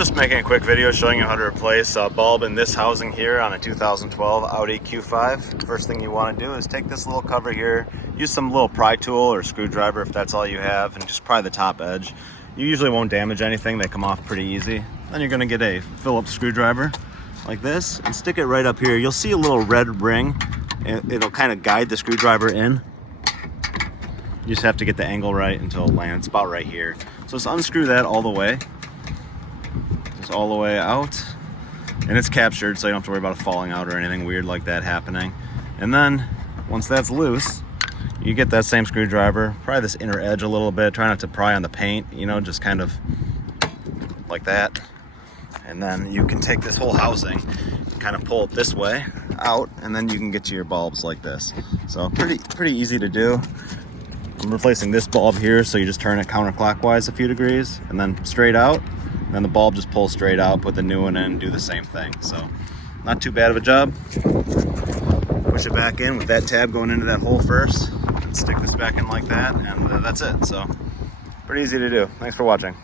Just making a quick video showing you how to replace a bulb in this housing here on a 2012 Audi Q5. First thing you want to do is take this little cover here, use some little pry tool or screwdriver if that's all you have, and just pry the top edge. You usually won't damage anything, they come off pretty easy. Then you're going to get a Phillips screwdriver like this and stick it right up here. You'll see a little red ring, and it'll kind of guide the screwdriver in. You just have to get the angle right until it lands about right here. So just unscrew that all the way. Just all the way out. And it's captured, so you don't have to worry about it falling out or anything weird like that happening. And then, once that's loose, you get that same screwdriver, pry this inner edge a little bit. Try not to pry on the paint, you know, just kind of like that. And then you can take this whole housing, kind of pull it this way out, and then you can get to your bulbs like this. So pretty easy to do. I'm replacing this bulb here, so you just turn it counterclockwise a few degrees and then straight out. And then the bulb just pulls straight out, put the new one in, do the same thing. So not too bad of a job. Push it back in with that tab going into that hole first. And stick this back in like that, and that's it. So pretty easy to do. Thanks for watching.